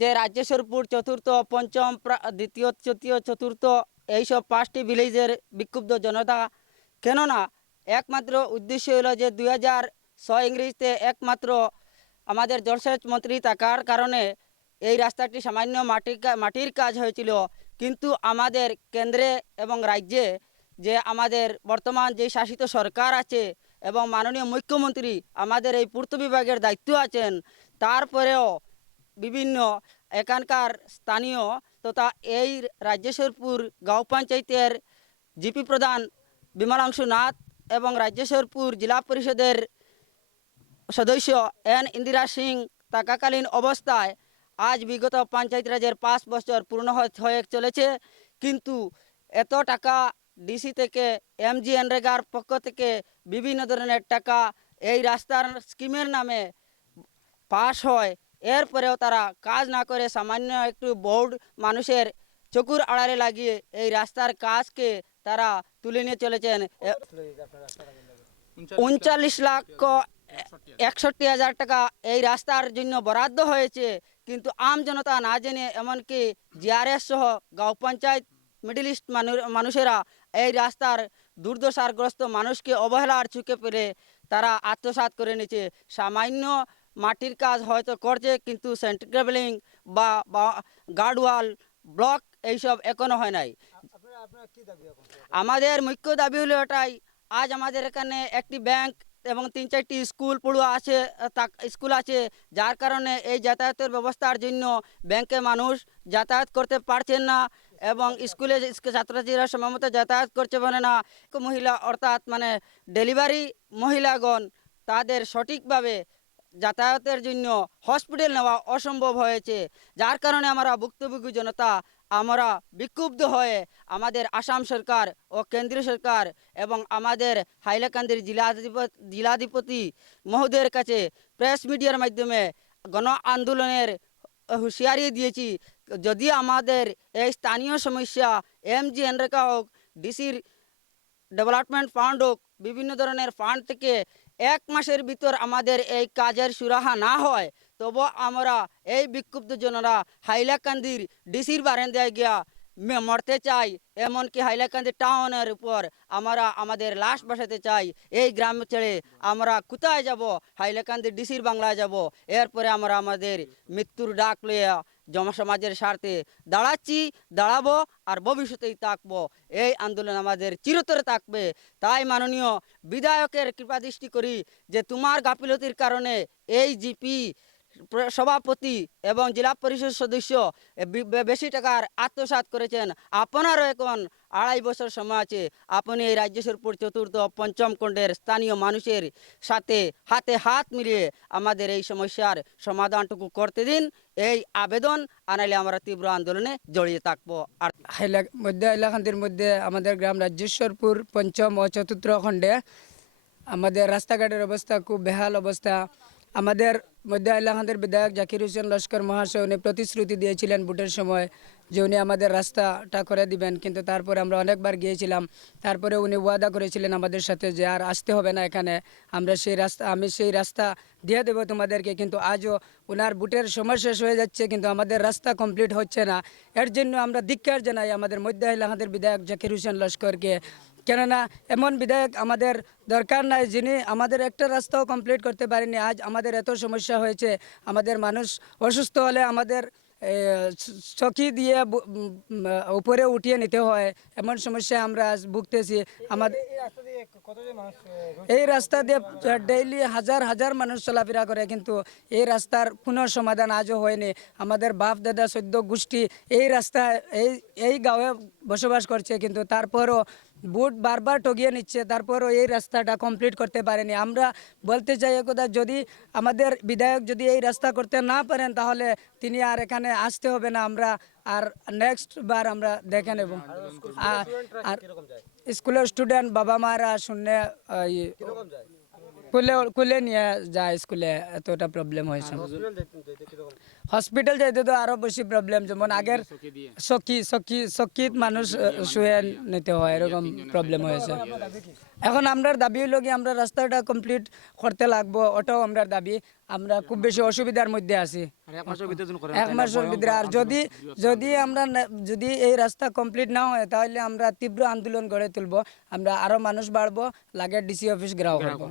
যে রাজ্যেশ্বরপুর চতুর্থ, পঞ্চম দ্বিতীয়, তৃতীয়, চতুর্থ, এইসব পাঁচটি ভিলেজের বিক্ষুব্ধ জনতা। কেননা, একমাত্র উদ্দেশ্য হলো যে দুই হাজার ছয় ইংরেজিতে একমাত্র আমাদের জলসেচ মন্ত্রী থাকার কারণে এই রাস্তাটি সামান্য মাটির মাটির কাজ হয়েছিল। কিন্তু আমাদের কেন্দ্রে এবং রাজ্যে যে আমাদের বর্তমান যে শাসিত সরকার আছে এবং মাননীয় মুখ্যমন্ত্রী আমাদের এই পূর্ত বিভাগের দায়িত্ব আছেন, তারপরেও বিভিন্ন এখানকার স্থানীয় তথা এই রাজ্যেশ্বরপুর গাঁও পঞ্চায়েতের জিপি প্রধান বিমলাংশু নাথ এবং রাজ্যেশ্বরপুর জেলা পরিষদের সদস্য এন ইন্দিরা সিং থাকাকালীন অবস্থায় আজ বিগত পঞ্চায়েত রাজের পাঁচ বছর পূর্ণ হয়ে- চলেছে। কিন্তু এত টাকা ডিসি থেকে এমজি এনরেগার পক্ষ থেকে বিভিন্ন ধরনের টাকা এই রাস্তার স্কিমের নামে পাশ হয় এরপরেও তারা কাজ না করে সামান্য একটু বোর্ড মানুষের চকুর আড়ালে লাগিয়ে এই রাস্তার কাজকে তারা তুলে নিয়ে চলেছেন। উনচাল্লিশ লক্ষ একষট্টি হাজার টাকা এই রাস্তার জন্য বরাদ্দ হয়েছে। কিন্তু আম জনতা না জেনে এমনকি জিআরএস সহ গাঁও পঞ্চায়েত মিডিল ইস্ট মানুষেরা এই রাস্তার দুর্দশারগ্রস্ত মানুষকে অবহেলার চুকে পেলে তারা আত্মসাৎ করে নিচ্ছে সামান্য মাটির কাজ হয়তো করছে কিন্তু সেন্ট্রিগ্রেবলিং বা গার্ডওয়াল ব্লক এইসব এখনও হয় নাই। আমাদের মুখ্য দাবি হলো এটাই আজ আমাদের এখানে একটি ব্যাংক এবং তিন চারটি স্কুল পড়ুয়া আছে স্কুল আছে যার কারণে এই যাতায়াতের ব্যবস্থার জন্য ব্যাংকে মানুষ যাতায়াত করতে পারছেন না এবং স্কুলে ছাত্রছাত্রীরা সময় মতো যাতায়াত করছে পারে না। মহিলা অর্থাৎ মানে ডেলিভারি মহিলাগণ তাদের সঠিকভাবে যাতায়াতের জন্য হসপিটাল নেওয়া অসম্ভব হয়েছে। যার কারণে আমরা ভুক্তভোগী জনতা, আমরা বিক্ষুব্ধ হয়ে আমাদের আসাম সরকার ও কেন্দ্রীয় সরকার এবং আমাদের হাইলাকান্দির জেলাধিপতি জেলাধিপতি মহোদয়ের কাছে প্রেস মিডিয়ার মাধ্যমে গণ আন্দোলনের হুঁশিয়ারি দিয়েছি। যদি আমাদের এই স্থানীয় সমস্যা এম জি এনরেকা হোক ডিসির ডেভেলপমেন্ট ফান্ড হোক, বিভিন্ন ধরনের ফান্ড থেকে এক মাসের ভিতর আমাদের এই কাজের সুরাহা না হয়, তবু আমরা এই বিক্ষুব্ধ জনরা হাইলাকান্দির ডিসির বারান্দায় গিয়া মরতে চাই, এমনকি হাইলাকান্দি টাউনের উপর আমরা আমাদের লাশ বসাতে চাই, এই গ্রাম ছেড়ে আমরা কোথায় যাব? হাইলাকান্দি ডিসির বাংলায় যাব। এরপরে আমরা আমাদের মৃত্যুর ডাক লইয়া জনসমাজের স্বার্থে দাঁড়াচ্ছি, দাঁড়াবো আর ভবিষ্যতেই থাকব। এই আন্দোলন আমাদের চিরতরে থাকবে। তাই মাননীয় বিধায়কের কৃপাদৃষ্টি করি যে তোমার গাফিলতির কারণে এই জিপি সভাপতি এবং জেলা পরিষদ সদস্য বেশি টাকার আত্মসাৎ করেছেন। আপনারও এখন আড়াই বছর সময় আছে। আপনি এই রাজ্যেশ্বরপুর চতুর্থ পঞ্চম খণ্ডের স্থানীয় মানুষের সাথে হাতে হাত মিলিয়ে আমাদের এই সমস্যার সমাধানটুকু করতে দিন। এই আবেদন আনাইলে আমরা তীব্র আন্দোলনে জড়িয়ে থাকব। আর মধ্যে হাইলাকান্দির মধ্যে আমাদের গ্রাম রাজ্যেশ্বরপুর, পঞ্চম ও চতুর্থ খণ্ডে আমাদের রাস্তাঘাটের অবস্থা খুব বেহাল অবস্থা। আমাদের মধ্য হাইলাকান্দির বিধায়ক জাকির হোসেন লস্কর মহাশয় উনি প্রতিশ্রুতি দিয়েছিলেন ভোটের সময়। যে উনি আমাদের রাস্তাটা করে দিবেন। কিন্তু তারপরে আমরা অনেকবার গিয়েছিলাম। তারপরে উনি ওয়াদা করেছিলেন আমাদের সাথে যে আর আসতে হবে না এখানে। আমরা সেই রাস্তা, আমি সেই রাস্তা দিয়ে দেবো তোমাদেরকে। কিন্তু আজও ওনার বুটের সময় শেষ হয়ে যাচ্ছে, কিন্তু আমাদের রাস্তা কমপ্লিট হচ্ছে না। এর জন্য আমরা ধিক্কার জানাই আমাদের মধ্য হাইলাকান্দির বিধায়ক জাকির হোসেন লস্করকে। কেননা এমন বিধায়ক আমাদের দরকার নাই, যিনি আমাদের একটা রাস্তাও কমপ্লিট করতে পারেনি আজ আমাদের এত সমস্যা হয়েছে। আমাদের মানুষ অসুস্থ হলে আমাদের চকি দিয়ে উপরে উঠিয়ে নিতে হয়। এমন সমস্যা আমরা আজ ভুগতেছি। আমাদের এই রাস্তা দিয়ে ডেইলি হাজার হাজার মানুষ চলাফেরা করে, কিন্তু এই রাস্তার কোনো সমাধান আজও হয়নি। আমাদের বাপ, দাদা, সদ্য, গোষ্ঠী এই রাস্তা এই এই গাঁয়ে বসবাস করছে, কিন্তু তারপরও বুট বারবার টগিয়ে নিচ্ছে তারপরও এই রাস্তাটা কমপ্লিট করতে পারেনি। আমরা বলতে চাই একদা যদি আমাদের বিধায়ক যদি এই রাস্তা করতে না পারেন, তাহলে তিনি আর এখানে আসতে হবে না। আমরা আর নেক্সট বার আমরা দেখে নেব। আর স্কুলের স্টুডেন্ট বাবা মারা শুনে কুলে কুলে নিয়ে যায় স্কুলে এতটা প্রবলেম হয়েছে। হসপিটাল যাইতে তো আরও বেশি প্রবলেম যেমন আগের সখী সখী সখীত মানুষ শুয়ে নিতে হয় এরকম প্রবলেম হয়েছে। এখন আমরা দাবি হলো কি আমরা রাস্তাটা কমপ্লিট করতে লাগবো ওটাও আমরা দাবি। আমরা খুব বেশি অসুবিধার মধ্যে আছি। এক মাসের ভিতরে আর যদি যদি আমরা যদি এই রাস্তা কমপ্লিট না হয় তাহলে আমরা তীব্র আন্দোলন গড়ে তুলবো আমরা আরও মানুষ বাড়বো লাগে ডিসি অফিস গ্রাহ করব।